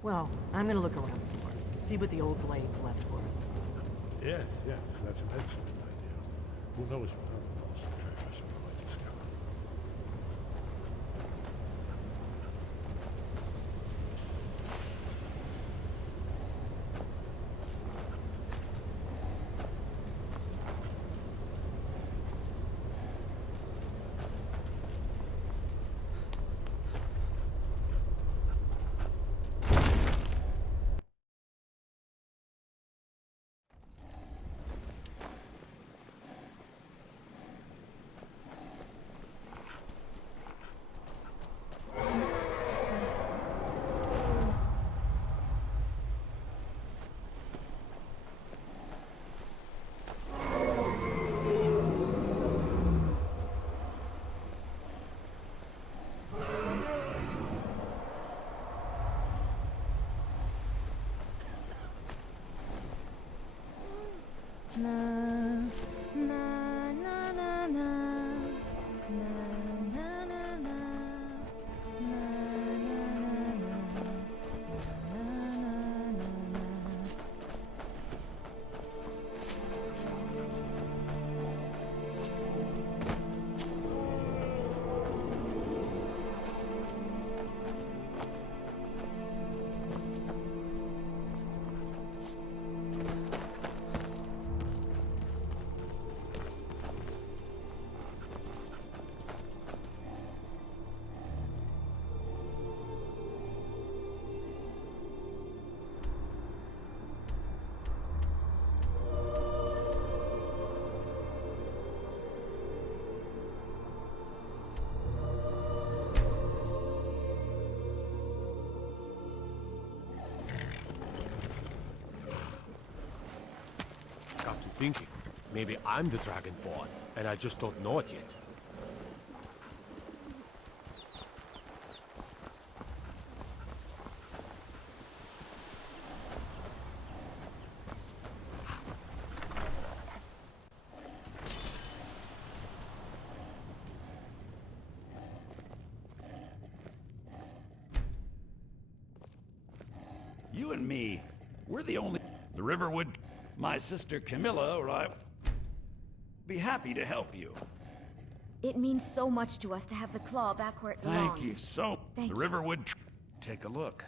Well, I'm gonna look around some more. See what the old blades left for us. Yes, yes, that's an excellent idea. Who knows what other lost treasures we might discover. Got to thinking. Maybe I'm the Dragonborn, and I just don't know it yet. You and me, we're the only... The river would... My sister Camilla or I... be happy to help you. It means so much to us to have the claw back where it belongs. Thank you so... Thank the you. river would... Take a look.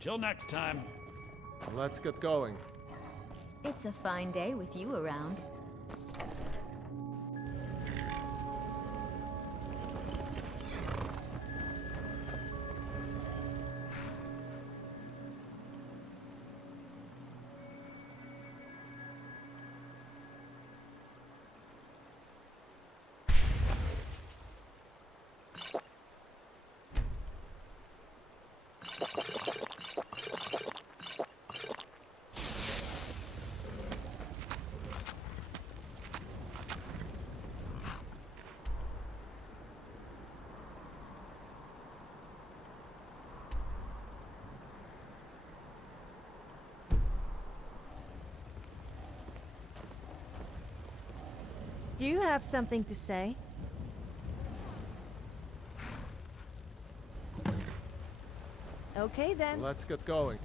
Till next time. Let's get going. It's a fine day with you around. Do you have something to say? Okay then. Let's get going.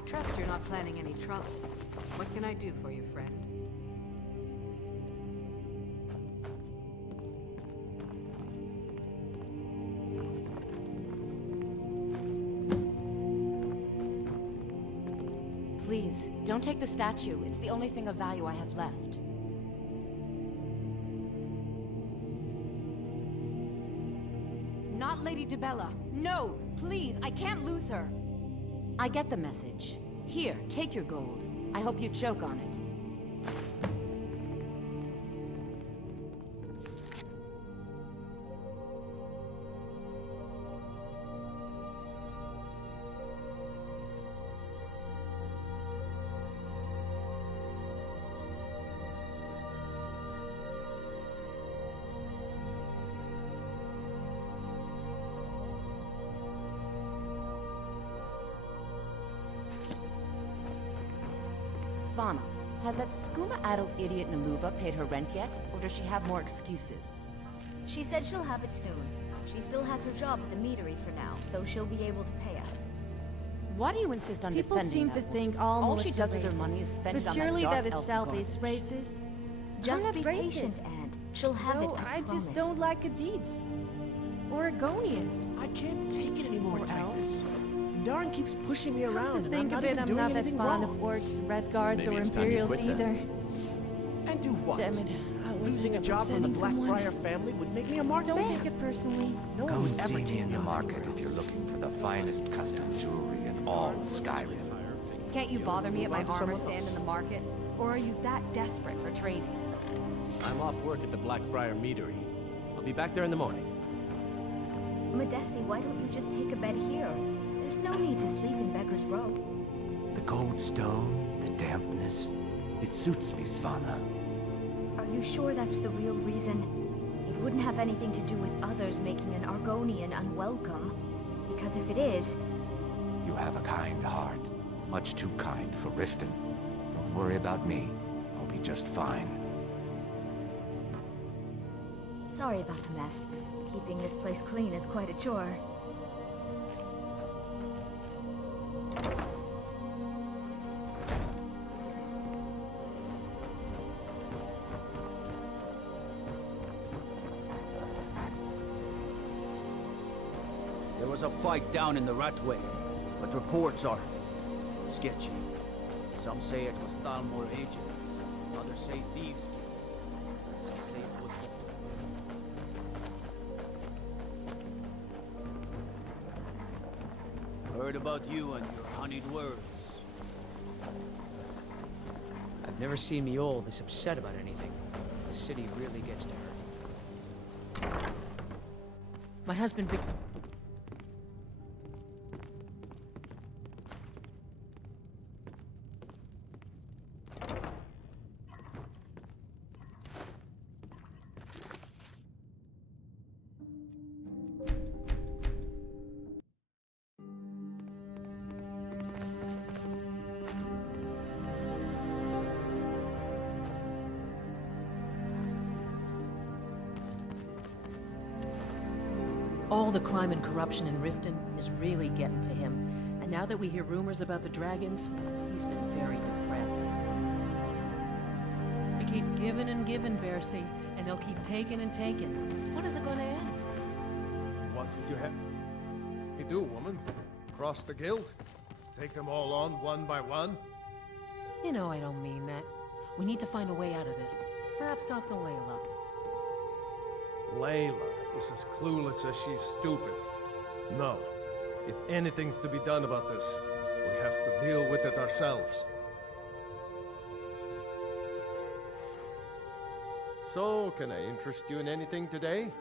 I trust you're not planning any trouble. What can I do for you, friend? Please, don't take the statue. It's the only thing of value I have left. Not Lady Dibella. No, please, I can't lose her. I get the message. Here, take your gold. I hope you choke on it. Svana, has that skooma-addled idiot Naluva paid her rent yet? Or does she have more excuses? She said she'll have it soon. She still has her job at the meadery for now, so she'll be able to pay us. Why do you insist on People defending seem that to woman? think all All she mullets does are with her money racist. is spend But it on surely that dark that elf itself garbage. is racist. Just I'm be not patient, racist. Aunt. She'll have No, it, I I just promise. don't like Khajiits. Oregonians. I can't take it anymore, Or Titus. Darn keeps pushing me Come around, to and I'm think not of it, even I'm doing not that anything fond wrong. of orcs, red guards, Maybe or it's time you imperials quit then. either. And do what? Damn it, I was Losing a job from the someone. Blackbriar family would make me a marked Don't man. take it personally. No one Come would and ever see take me in the on market anyone if you're else. looking for the finest custom jewelry in all of Skyrim. Can't you bother me at my Belong to armor someone stand else. in the market? Or are you that desperate for training? I'm off work at the Blackbriar Meadery. I'll be back there in the morning. Madesi, why don't you just take a bed here? There's no need to sleep in Beggar's Row. The cold stone, the dampness, it suits me, Svana. Are you sure that's the real reason? It wouldn't have anything to do with others making an Argonian unwelcome. Because if it is, You have a kind heart, much too kind for Riften. Don't worry about me. I'll be just fine. sorry about the mess. Keeping this place clean is quite a chore. There was a fight down in the Ratway, but reports are sketchy. Some say it was Thalmor agents, others say thieves killed him. Some say it was... Heard about you and your honeyed words. I've never seen Miol this upset about anything. The city really gets to her. My husband... All the crime and corruption in Riften is really getting to him. And now that we hear rumors about the dragons, he's been very depressed. They keep giving and giving, Bercy, and they'll keep taking and taking. When is it going to end? What would you have me do, woman? Cross the guild? Take them all on one by one? You know I don't mean that. We need to find a way out of this. Perhaps talk to Layla. Layla is as clueless as she's stupid. No. If anything's to be done about this, we have to deal with it ourselves. So, can I interest you in anything today?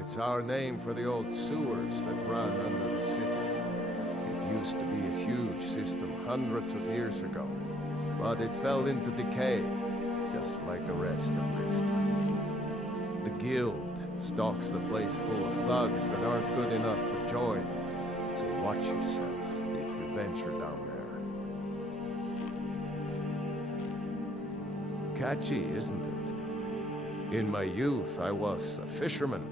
It's our name for the old sewers that run under the city. It used to be a huge system hundreds of years ago, but it fell into decay, just like the rest of Rift. The guild stocks the place full of thugs that aren't good enough to join, so watch yourself if you venture down there. Catchy, isn't it? In my youth, I was a fisherman.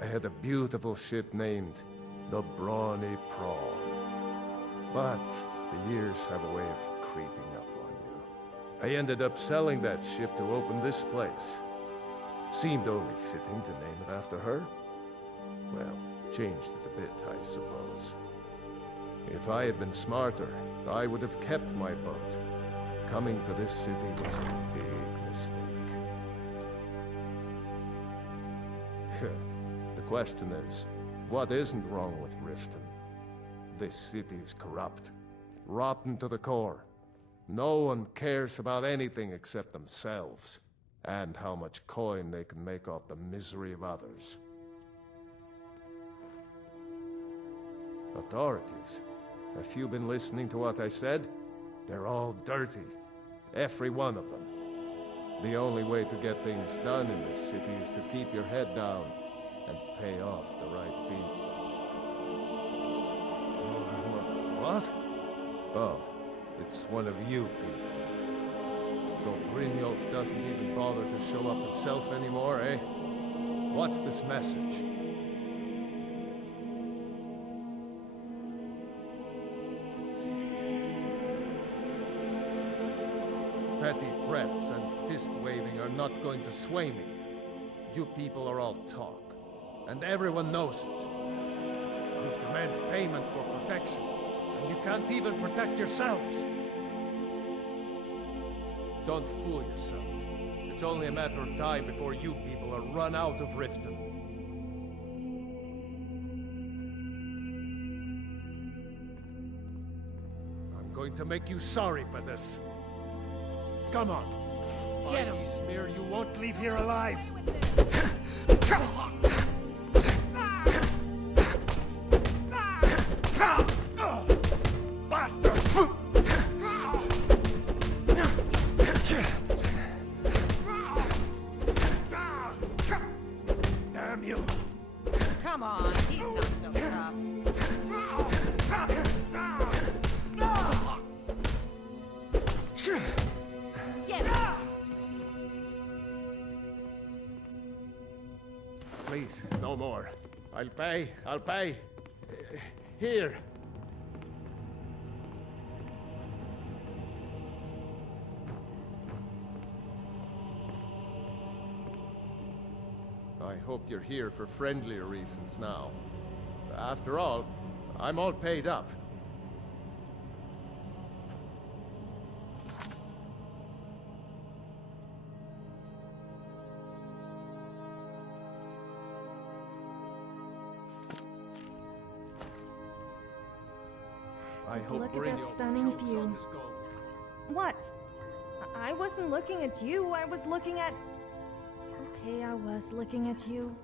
I had a beautiful ship named the Brawny Prawn. But the years have a way of creeping up on you. I ended up selling that ship to open this place. Seemed only fitting to name it after her. Well, changed it a bit, I suppose. If I had been smarter, I would have kept my boat. Coming to this city was a big mistake. The question is, what isn't wrong with Riften? This city's corrupt, rotten to the core. No one cares about anything except themselves, and how much coin they can make off the misery of others. Authorities, have you been listening to what I said? They're all dirty, every one of them. The only way to get things done in this city is to keep your head down and pay off the right people. What? Oh, it's one of you people. So Brynjolf doesn't even bother to show up himself anymore, eh? What's this message? Petty threats and fist-waving are not going to sway me. You people are all talk, and everyone knows it. You demand payment for protection, and you can't even protect yourselves. Don't fool yourself. It's only a matter of time before you people are run out of Riften. I'm going to make you sorry for this. Come on. Get him. Smear, you won't leave here alive. Bastard! Damn you! Come on, he's not so tough. Get him. Please, no more. I'll pay. I'll pay. Here. I hope you're here for friendlier reasons now. After all, I'm all paid up. Just look at that stunning view. What? I wasn't looking at you. I was looking at... Okay, I was looking at you.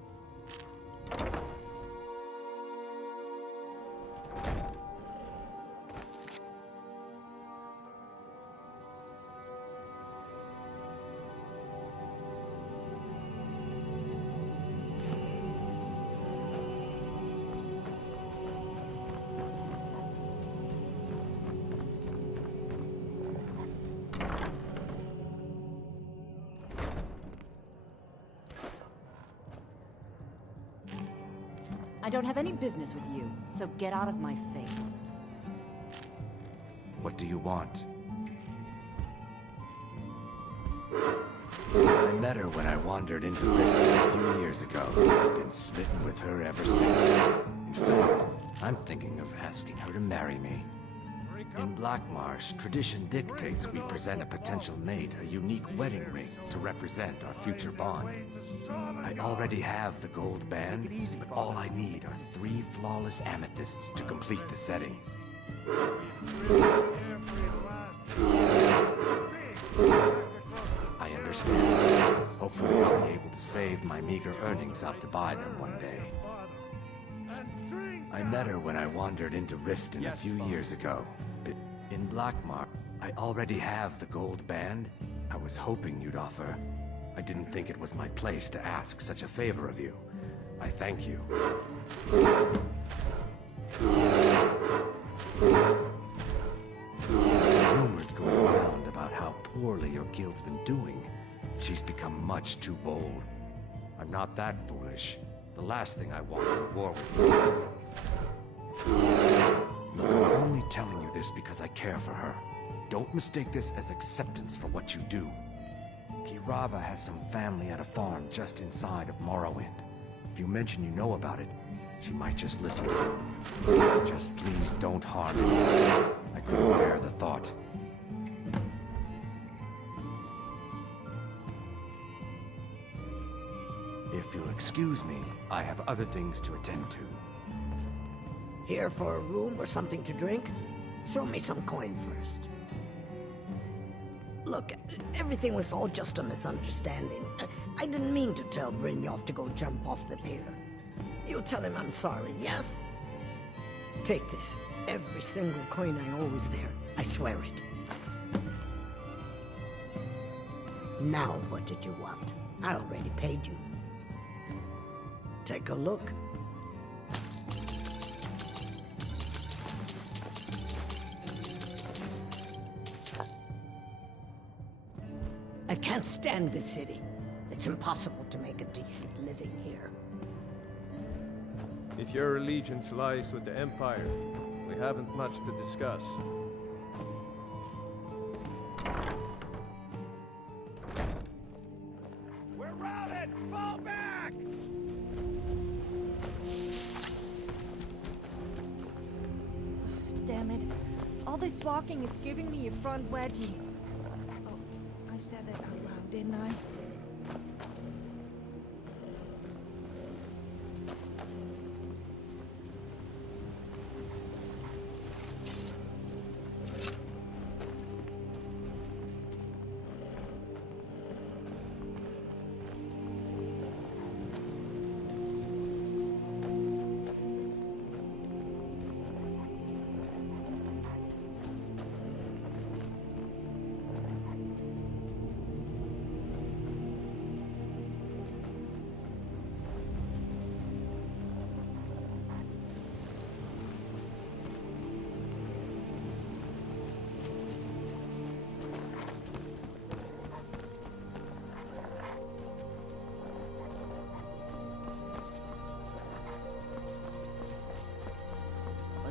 I don't have any business with you, so get out of my face. What do you want? I met her when I wandered into Riften a few years ago. I've been smitten with her ever since. In fact, I'm thinking of asking her to marry me. In Blackmarsh, tradition dictates we present a potential mate a unique wedding ring to represent our future bond. I already have the gold band, but all I need are 3 flawless amethysts to complete the setting. I understand. Hopefully I'll be able to save my meager earnings up to buy them one day. I met her when I wandered into Riften a few years ago. In Blackmarsh, I already have the gold band. I was hoping you'd offer. I didn't think it was my place to ask such a favor of you. I thank you. Rumors going around about how poorly your guild's been doing. She's become much too bold. I'm not that foolish. The last thing I want is a war with you. Look, I'm only telling you this because I care for her. Don't mistake this as acceptance for what you do. Kirava has some family at a farm just inside of Morrowind. If you mention you know about it, she might just listen to you. Just please don't harm anyone. I couldn't bear the thought. If you'll excuse me, I have other things to attend to. Here for a room or something to drink? Show me some coin first. Look, everything was all just a misunderstanding. I didn't mean to tell Brynjolf to go jump off the pier. You tell him I'm sorry, yes? Take this. Every single coin I owe is there. I swear it. Now what did you want? I already paid you. Take a look. I can't stand this city. It's impossible to make a decent living here. If your allegiance lies with the Empire, we haven't much to discuss. We're routed! Fall back! Damn it. All this walking is giving me a front wedgie. Oh, I said that out loud, didn't I?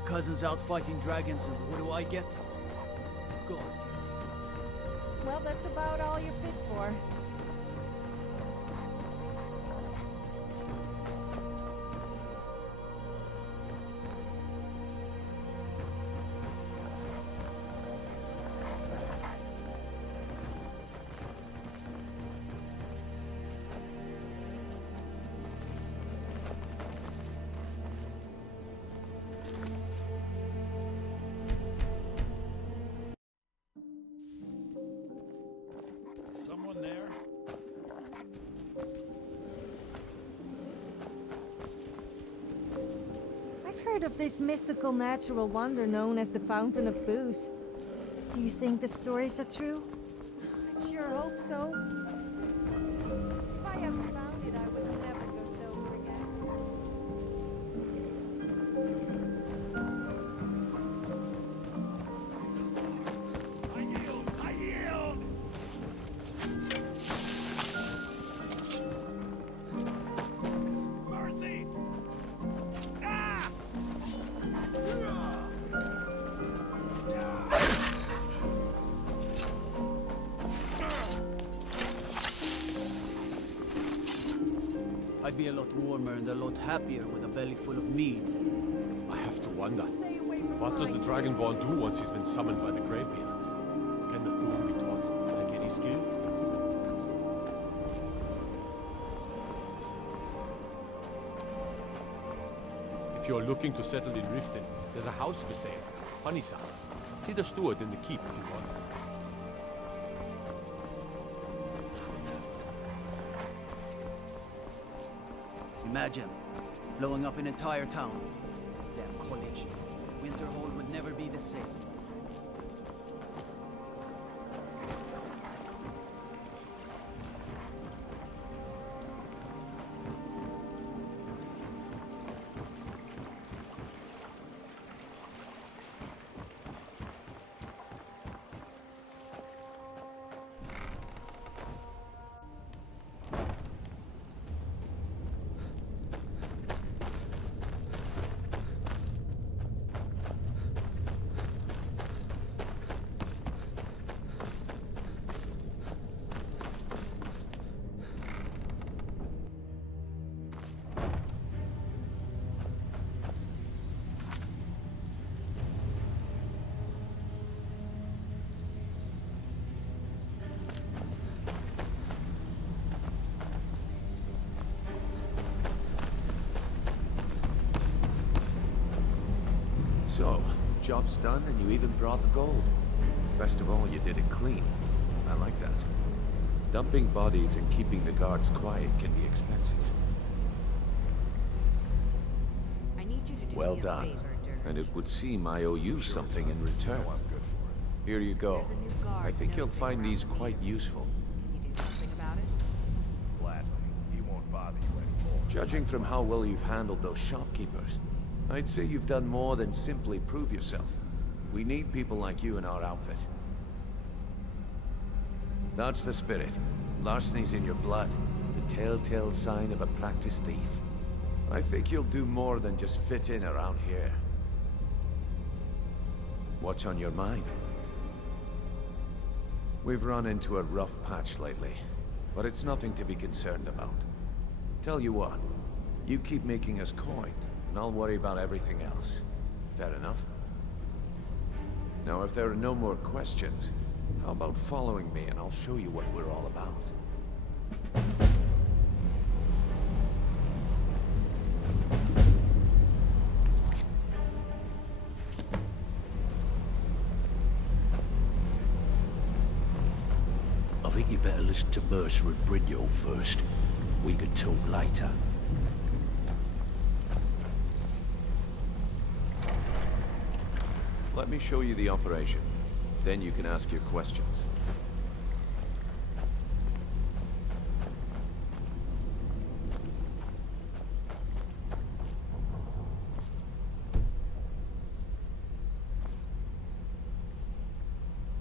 Cousin's out fighting dragons, and what do I get? God guilty. Well, that's about all you're fit for. Someone there? I've heard of this mystical natural wonder known as the Fountain of Booze. Do you think the stories are true? I sure hope so. If I ever found it, I would never go sober again. I yield! I yield! Mercy! Ah! I'd be a lot warmer and a lot happier with a belly full of mead. I have to wonder, what does the Dragonborn do once he's been summoned by the Greybeards? Can the Thule be taught like any skill? If you're looking to settle in Riften, there's a house for sale, Honeyside. See the steward in the keep if you want it. Imagine blowing up an entire town. Damn college. Winterhold would never be the same. So, job's done and you even brought the gold. Best of all, you did it clean. I like that. Dumping bodies and keeping the guards quiet can be expensive. I need you to do Well me a done. favor, Dirge. And it would seem I owe you something in return. I'm good for it. Here you go. There's a new guard I think you'll nosing find around these the quite meeting. useful. Can you do something about it? Gladly. He won't bother you anymore. Judging from how well you've handled those shopkeepers, I'd say you've done more than simply prove yourself. We need people like you in our outfit. That's the spirit. Larceny's in your blood. The telltale sign of a practiced thief. I think you'll do more than just fit in around here. What's on your mind? We've run into a rough patch lately, but it's nothing to be concerned about. Tell you what, you keep making us coin, and I'll worry about everything else. Fair enough? Now, if there are no more questions, how about following me and I'll show you what we're all about? I think you better listen to Mercer and Brynjolf first. We can talk later. Let me show you the operation. Then you can ask your questions.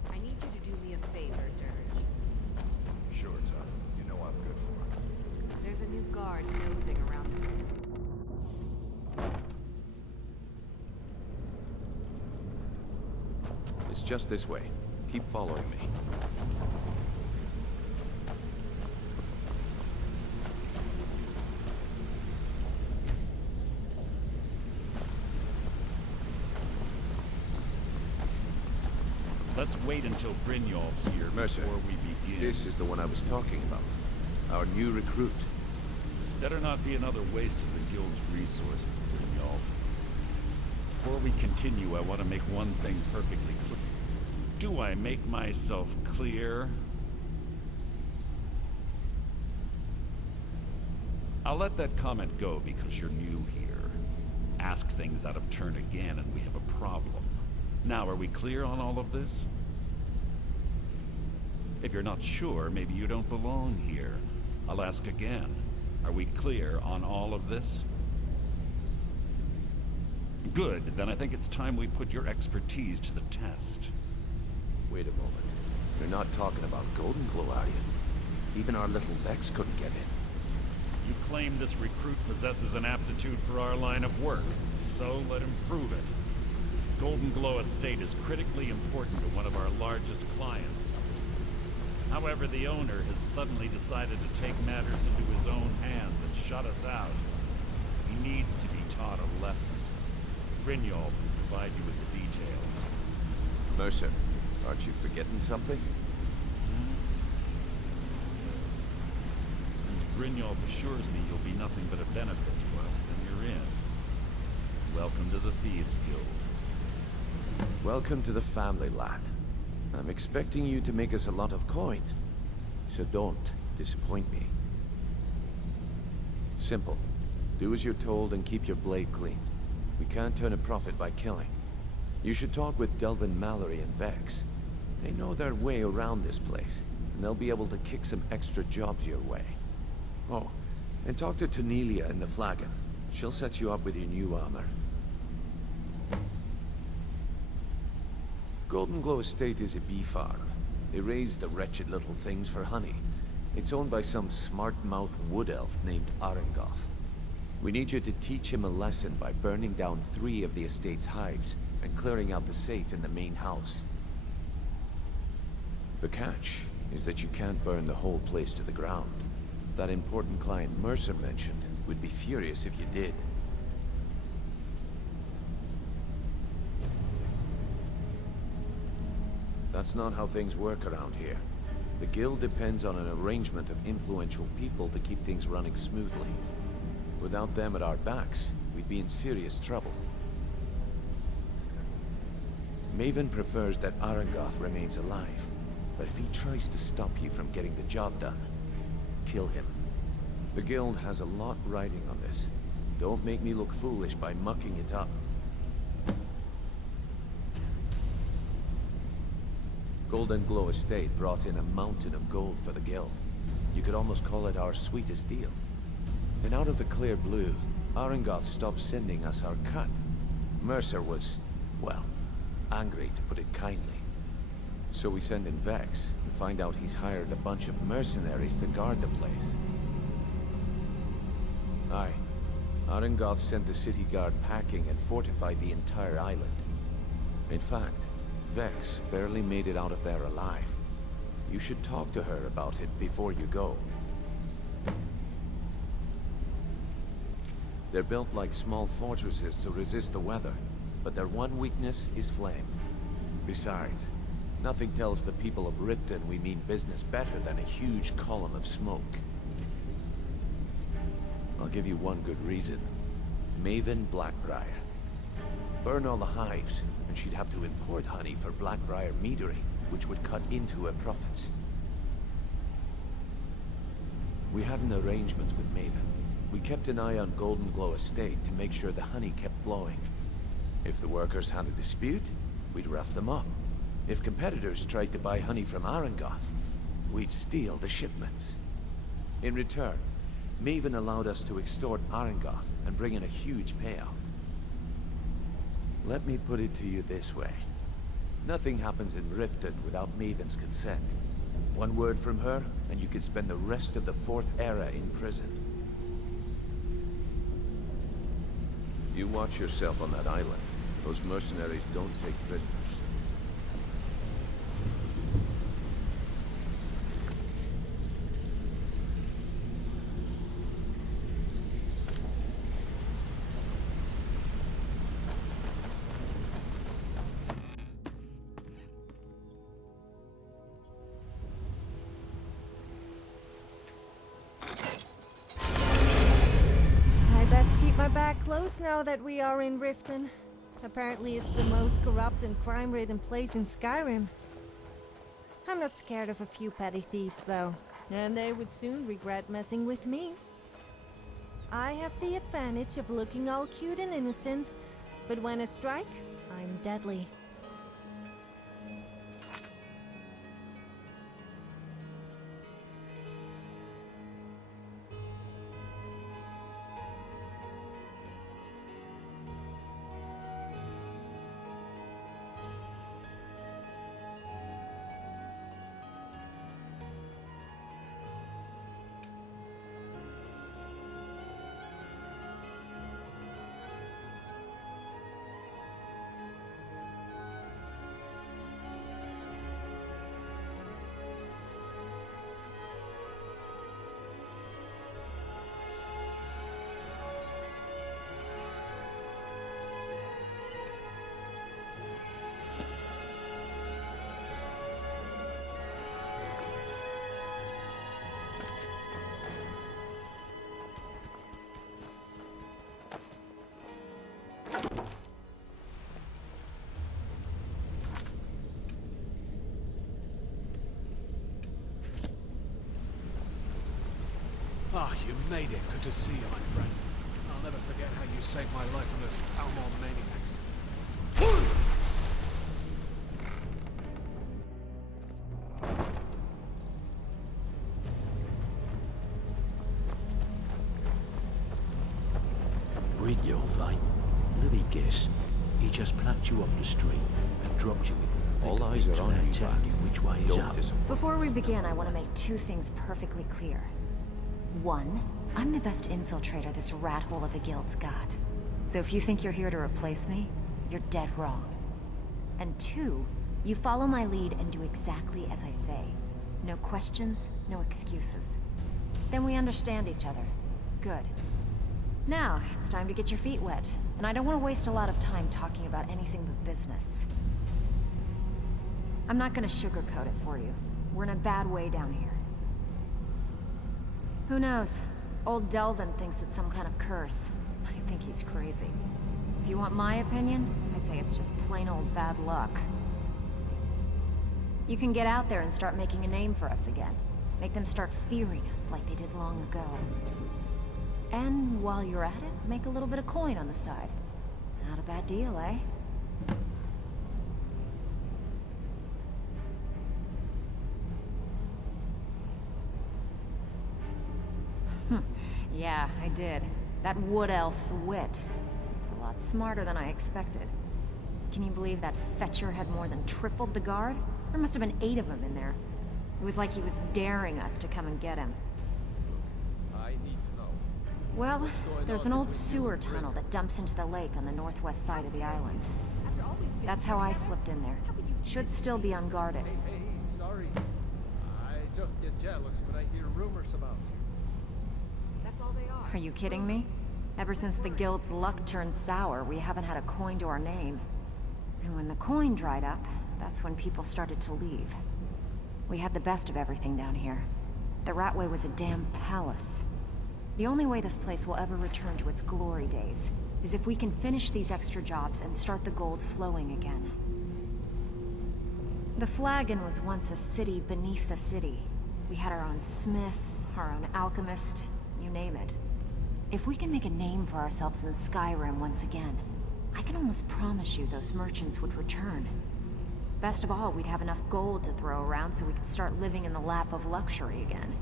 I need you to do me a favor, Dirge. Sure, Tom. You know I'm good for it. There's a new guard nosing around the meeting. It's just this way. Keep following me. Let's wait until Brynjolf's here Mercer, before we begin. this is the one I was talking about. Our new recruit. This better not be another waste of the guild's resources, Brynjolf. Before we continue, I want to make one thing perfectly clear. Do I make myself clear? I'll let that comment go because you're new here. Ask things out of turn again and we have a problem. Now, are we clear on all of this? If you're not sure, maybe you don't belong here. I'll ask again. Are we clear on all of this? Good, then I think it's time we put your expertise to the test. Wait a moment. You're not talking about Golden Glow, are you? Even our little Vex couldn't get in. You claim this recruit possesses an aptitude for our line of work, so let him prove it. Golden Glow Estate is critically important to one of our largest clients. However, the owner has suddenly decided to take matters into his own hands and shut us out. He needs to be taught a lesson. Brynjolf will provide you with the details. Mercer, aren't you forgetting something? Since Brynjolf assures me you'll be nothing but a benefit to us, then you're in. Welcome to the Thieves Guild. Welcome to the family, lad. I'm expecting you to make us a lot of coin. So don't disappoint me. Simple. Do as you're told and keep your blade clean. We can't turn a profit by killing. You should talk with Delvin Mallory and Vex. They know their way around this place, and they'll be able to kick some extra jobs your way. Oh, and talk to Cornelia in the Flagon. She'll set you up with your new armor. Golden Glow Estate is a bee farm. They raise the wretched little things for honey. It's owned by some smart-mouthed wood elf named Arengoth. We need you to teach him a lesson by burning down 3 of the estate's hives and clearing out the safe in the main house. The catch is that you can't burn the whole place to the ground. That important client Mercer mentioned would be furious if you did. That's not how things work around here. The guild depends on an arrangement of influential people to keep things running smoothly. Without them at our backs, we'd be in serious trouble. Maven prefers that Arangoth remains alive, but if he tries to stop you from getting the job done, kill him. The Guild has a lot riding on this. Don't make me look foolish by mucking it up. Golden Glow Estate brought in a mountain of gold for the Guild. You could almost call it our sweetest deal. Then out of the clear blue, Arangoth stopped sending us our cut. Mercer was, well, angry to put it kindly. So we send in Vex and find out he's hired a bunch of mercenaries to guard the place. Aye. Arangoth sent the city guard packing and fortified the entire island. In fact, Vex barely made it out of there alive. You should talk to her about it before you go. They're built like small fortresses to resist the weather, but their one weakness is flame. Besides, nothing tells the people of Riften we mean business better than a huge column of smoke. I'll give you one good reason. Maven Blackbriar. Burn all the hives, and she'd have to import honey for Blackbriar meadery, which would cut into her profits. We had an arrangement with Maven. We kept an eye on Golden Glow Estate to make sure the honey kept flowing. If the workers had a dispute, we'd rough them up. If competitors tried to buy honey from Arangoth, we'd steal the shipments. In return, Maven allowed us to extort Arangoth and bring in a huge payout. Let me put it to you this way. Nothing happens in Riften without Maven's consent. One word from her, and you could spend the rest of the Fourth Era in prison. You watch yourself on that island. Those mercenaries don't take prisoners. Close now that we are in Riften. Apparently it's the most corrupt and crime-ridden place in Skyrim. I'm not scared of a few petty thieves though, and they would soon regret messing with me. I have the advantage of looking all cute and innocent, but when I strike, I'm deadly. Ah, you made it. Good to see you, my friend. I'll never forget how you saved my life from those Almor maniacs. Brynjolf, eh? Let me guess. He just plucked you off the street and dropped you in. All eyes are on you, telling you which way is up. Before we begin, I want to make two things perfectly clear. One, I'm the best infiltrator this rat hole of a guild's got. So if you think you're here to replace me, you're dead wrong. And two, you follow my lead and do exactly as I say. No questions, no excuses. Then we understand each other. Good. Now, it's time to get your feet wet. And I don't want to waste a lot of time talking about anything but business. I'm not gonna sugarcoat it for you. We're in a bad way down here. Who knows? Old Delvin thinks it's some kind of curse. I think he's crazy. If you want my opinion, I'd say it's just plain old bad luck. You can get out there and start making a name for us again. Make them start fearing us like they did long ago. And while you're at it, make a little bit of coin on the side. Not a bad deal, eh? Yeah, I did. That wood elf's wit. It's a lot smarter than I expected. Can you believe that fetcher had more than tripled the guard? There must have been 8 of them in there. It was like he was daring us to come and get him. I need to know. Well, there's an old sewer tunnel that dumps into the lake on the northwest side of the island. That's how I slipped in there. Should still be unguarded. Hey, sorry. I just get jealous when I hear rumors about you. That's all they are. Are you kidding me? Ever since the guild's luck turned sour, we haven't had a coin to our name. And when the coin dried up, that's when people started to leave. We had the best of everything down here. The Ratway was a damn palace. The only way this place will ever return to its glory days is if we can finish these extra jobs and start the gold flowing again. The Flagon was once a city beneath a city. We had our own smith, our own alchemist, you name it. If we can make a name for ourselves in Skyrim once again, I can almost promise you those merchants would return. Best of all, we'd have enough gold to throw around so we could start living in the lap of luxury again.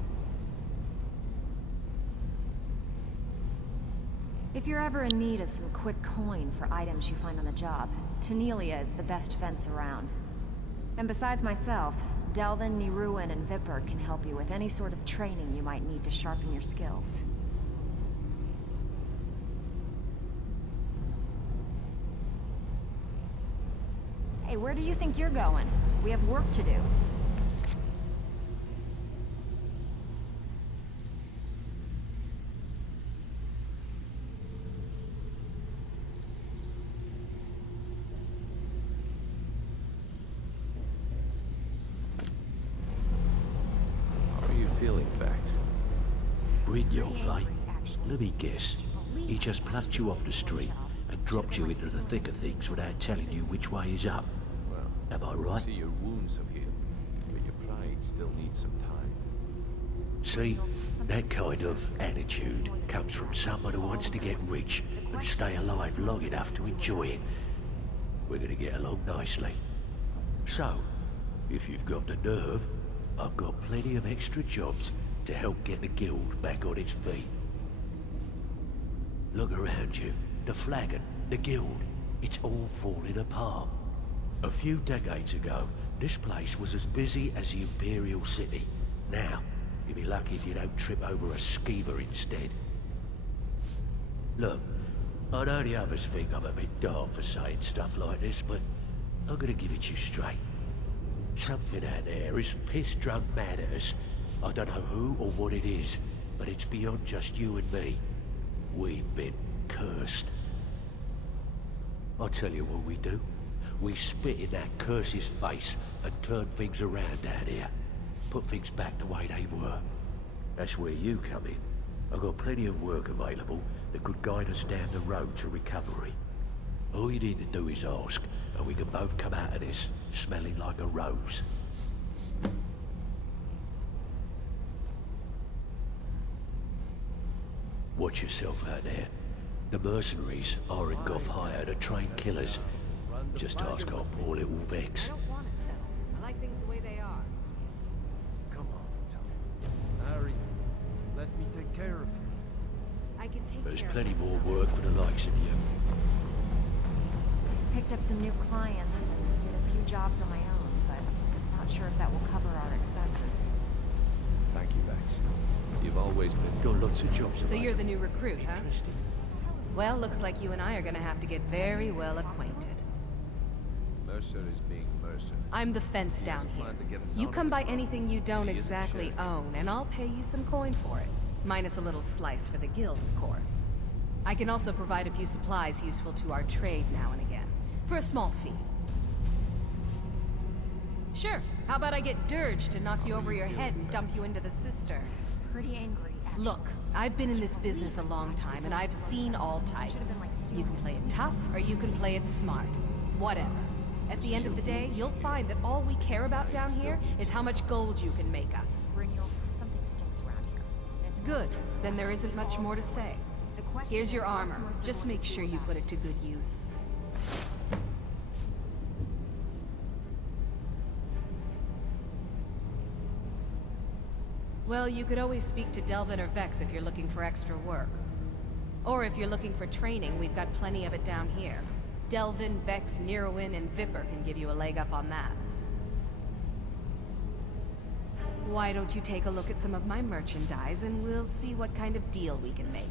If you're ever in need of some quick coin for items you find on the job, Tanelia is the best fence around. And besides myself, Delvin, Niruin, and Vipper can help you with any sort of training you might need to sharpen your skills. Hey, where do you think you're going? We have work to do. How are you feeling, Vax? Brynjolf, eh? Let me guess. He just plucked you off the street and dropped you into the thick of things without telling you which way is up. Well, am I right? See, your wounds have healed, but your pride still needs some time. See, that kind of attitude comes from someone who wants to get rich and stay alive long enough to enjoy it. We're gonna get along nicely. So, if you've got the nerve, I've got plenty of extra jobs to help get the guild back on its feet. Look around you. The Flagon, the guild, it's all falling apart. A few decades ago, this place was as busy as the Imperial City. Now, you'll be lucky if you don't trip over a skeever instead. Look, I know the others think I'm a bit daft for saying stuff like this, but I'm gonna give it you straight. Something out there is piss-drunk mad at us. I don't know who or what it is, but it's beyond just you and me. We've been cursed. I'll tell you what we do. We spit in that curse's face and turn things around down here. Put things back the way they were. That's where you come in. I've got plenty of work available that could guide us down the road to recovery. All you need to do is ask, and we can both come out of this smelling like a rose. Watch yourself out there. The mercenaries are in Goth hire to train killers. Just ask our poor little Vex. I don't want to settle. I like things the way they are. Come on, Tom. Harry, let me take care of you. I can take There's care of plenty more myself. work for the likes of you. Picked up some new clients and did a few jobs on my own, but I'm not sure if that will cover our expenses. Thank you, Vax. You've always been... Got lots of jobs So you're the new recruit, huh? Interesting. Well, looks like you and I are gonna have to get very well acquainted. Mercer is being Mercer. I'm the fence down here. You come by anything you don't exactly own, and I'll pay you some coin for it. Minus a little slice for the guild, of course. I can also provide a few supplies useful to our trade now and again, for a small fee. Sure, how about I get Dirge to knock you over your head and dump you into the cistern? Pretty angry Look, I've been in this business a long time, and I've seen all types. You can play it tough, or you can play it smart. Whatever. At the end of the day, you'll find that all we care about down here is how much gold you can make us. Something stinks around here. Good. Then there isn't much more to say. Here's your armor. Just make sure you put it to good use. Well, you could always speak to Delvin or Vex if you're looking for extra work. Or if you're looking for training, we've got plenty of it down here. Delvin, Vex, Neroin, and Viper can give you a leg up on that. Why don't you take a look at some of my merchandise and we'll see what kind of deal we can make.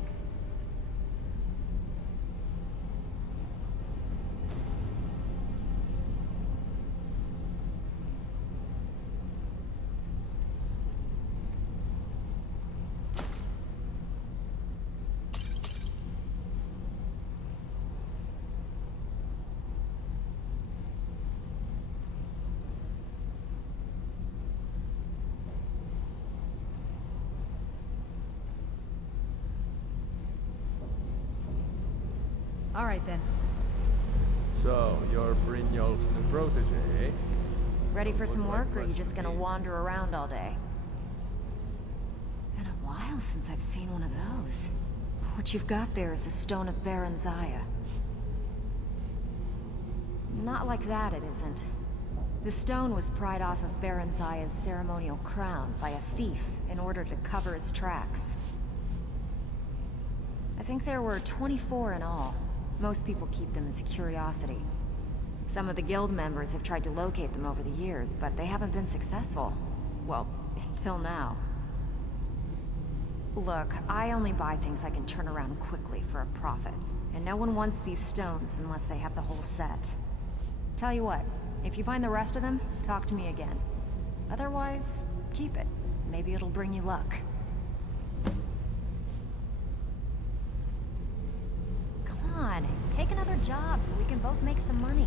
All right, then. So, you're Brynjolf's new protege, eh? Ready for some work, or are you just gonna wander around all day? Been a while since I've seen one of those. What you've got there is a stone of Baron Zaya. Not like that, it isn't. The stone was pried off of Baron Zaya's ceremonial crown by a thief in order to cover his tracks. I think there were 24 in all. Most people keep them as a curiosity. Some of the guild members have tried to locate them over the years, but they haven't been successful. Well, until now. Look, I only buy things I can turn around quickly for a profit. And no one wants these stones unless they have the whole set. Tell you what, if you find the rest of them, talk to me again. Otherwise, keep it. Maybe it'll bring you luck. Come on, take another job so we can both make some money.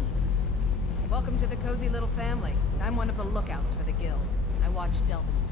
Welcome to the cozy little family. I'm one of the lookouts for the guild. I watch Delvin's